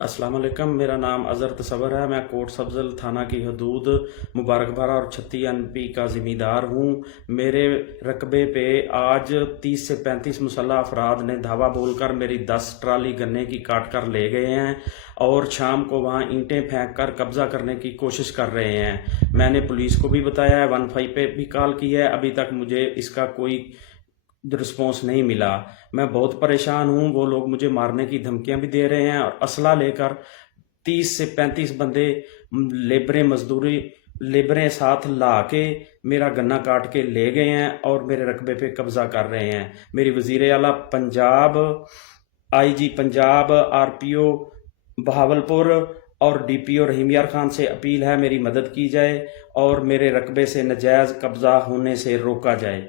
अस्सलाम वालेकुम। मेरा नाम अज़हर तसव्वुर है। मैं कोट सब्ज़ल थाना की हदूद मुबारकबारा और 36 NP का ज़िम्मेदार हूँ। मेरे रकबे पे आज 30 से 35 मुसल्लह अफराद ने धावा बोलकर मेरी 10 ट्राली गन्ने की काट कर ले गए हैं और शाम को वहाँ ईंटें फेंक कर कब्ज़ा करने की कोशिश कर रहे हैं। मैंने पुलिस को भी बताया है, 15 पे भी कॉल की है, अभी तक मुझे इसका कोई रिस्पॉन्स नहीं मिला। मैं बहुत परेशान हूँ। वो लोग मुझे मारने की धमकियां भी दे रहे हैं और असला लेकर 30 से 35 बंदे लेबरें साथ ला के मेरा गन्ना काट के ले गए हैं और मेरे रकबे पे कब्जा कर रहे हैं। मेरी वजीर आला पंजाब, IG पंजाब, RPO बहावलपुर और DPO रहीम यार खान से अपील है मेरी मदद की जाए और मेरे रकबे से नजायज़ कब्जा होने से रोका जाए।